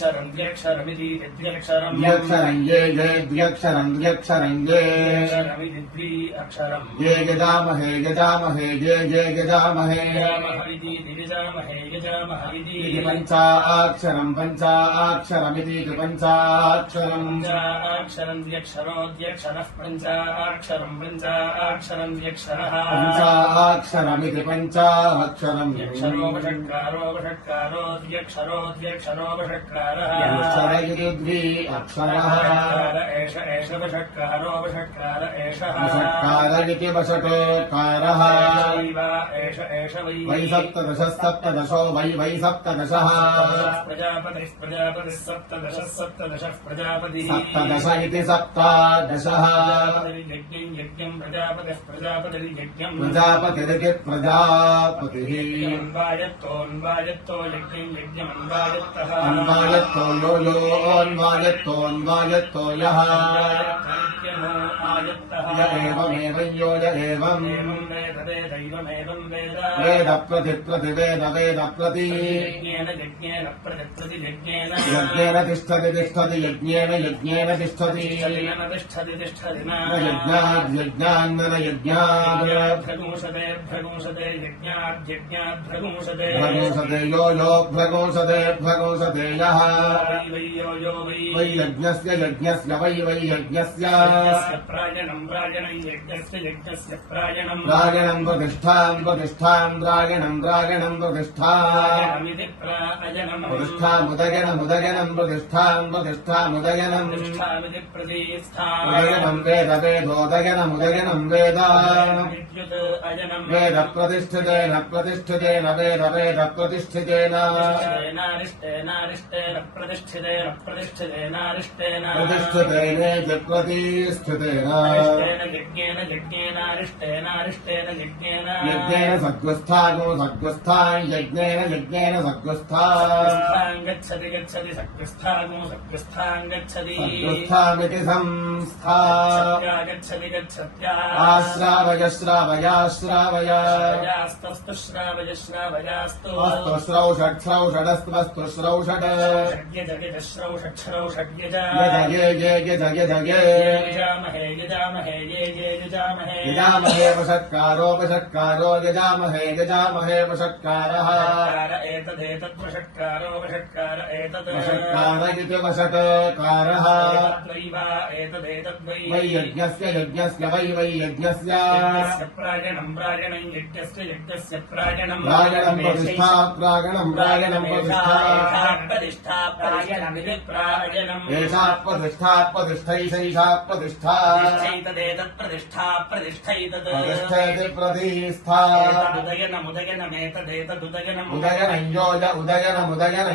द्व्यक्षरमिति द्व्यक्षरम् द्व्यक्षरं ये द्व्यक्षरं द्व्यक्षरं ये द्वि अक्षरम् ये गजामहे गजामहे ये गजामहे इति पञ्चाक्षरं पञ्चाक्षरमिति पञ्चाक्षरम् पञ्चाक्षरम् द्व्यक्षरो द्व्यक्षरः पञ्चाक्षरम् पञ्चाक्षरम् द्व्यक्षरः पञ्चाक्षरमिति पञ्चाक्षरम् द्व्यक्षरोपषट्कारो वषट्कारो द्व्यक्षरो द्व्यक्षरोपषट्कारः अक्षर इति द्वि अक्षरः एष एष वषट्कारो वषट्कार एषः वषट्कार इति वषट्कारः एष एष वै सप्तदशो वै सप्तदशः प्रजापतिः प्रजापतिः सप्तदशः सप्तदशः प्रजापतिः सप्तदश इति सप्तादशः यज्ञम् यज्ञम् प्रजापतिः प्रजापतिर्यज्ञम् प्रजापतिरिति प्रजापतिः अन्वायत्तो यज्ञम् यज्ञमन्वायत्तः अन्वायत्तो यो अन्वायत्तो यः य एवमेव यो य एवम् वेद प्रतिवेद वेद प्रति यज्ञेन तिष्ठति यज्ञेन तिष्ठति यज्ञान्न यज्ञात् भ्रगुंसते यज्ञाद्यज्ञाद्भ्रगुंसते यो भ्रगुंसते यः वै यज्ञस्य वै यज्ञस्य प्रायणम् यज्ञस्य प्रायणम् प्रायणम् प्रतिष्ठाम् प्रायणम् प्रायणमिति प्रायणम् प्रतिष्ठामुदयनम् प्रतिष्ठामुदयनम् प्रतिष्ठामिति प्रतिष्ठाम् उदयनम् वेद वेदोदयनमुदयनम् वेद विद्युत् अजनम् वेद प्रतिष्ठितेन वेद प्रतिष्ठितेन नारिष्टेन प्रतिष्ठितेनारिष्टेन प्रतिष्ठितेनेति प्रतिष्ठितेन यज्ञेनारिष्टेन यज्ञेन सद्गुस्थागो सद्गुस्थान् यज्ञेन सद्गुस्थान् गच्छति सद्गुस्थागो सद्गुस्थान् गच्छति सद्गुस्थामिति संस्था गच्छत्या श्रावयास्तस्तु श्रावयास्तु श्रौषडस्तु श्रौषड यजामहे वषट्कारो यजामहे वषट्कारः एतदेतद्वषट्कारो वषट्कार वषट्कार इति वषट्कारः वै यज्ञस्य वै यज्ञस्य प्रायणम् यज्ञस्य प्रायणम् प्रायणम् प्रतिष्ठा प्रायणमिति प्रायणम् एषा प्रतिष्ठैषैषा प्रतिष्ठा प्रतिष्ठैतत् प्रतिष्ठेति प्रतिष्ठा उदयनमेतदेतदुदयनम् उदयनं यो उदयनमुदयन